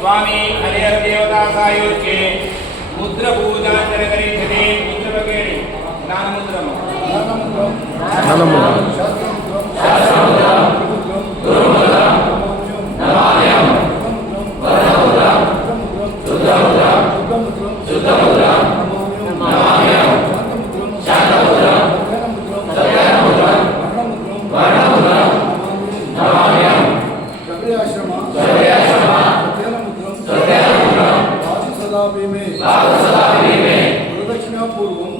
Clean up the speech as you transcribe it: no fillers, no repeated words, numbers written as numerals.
स्वामी हरिहर देवता सायुज्ये मुद्र पूजांजन करीक्षते मुद्र बगेरि ज्ञान मुद्रम प्रदक्षिणा पूर्वं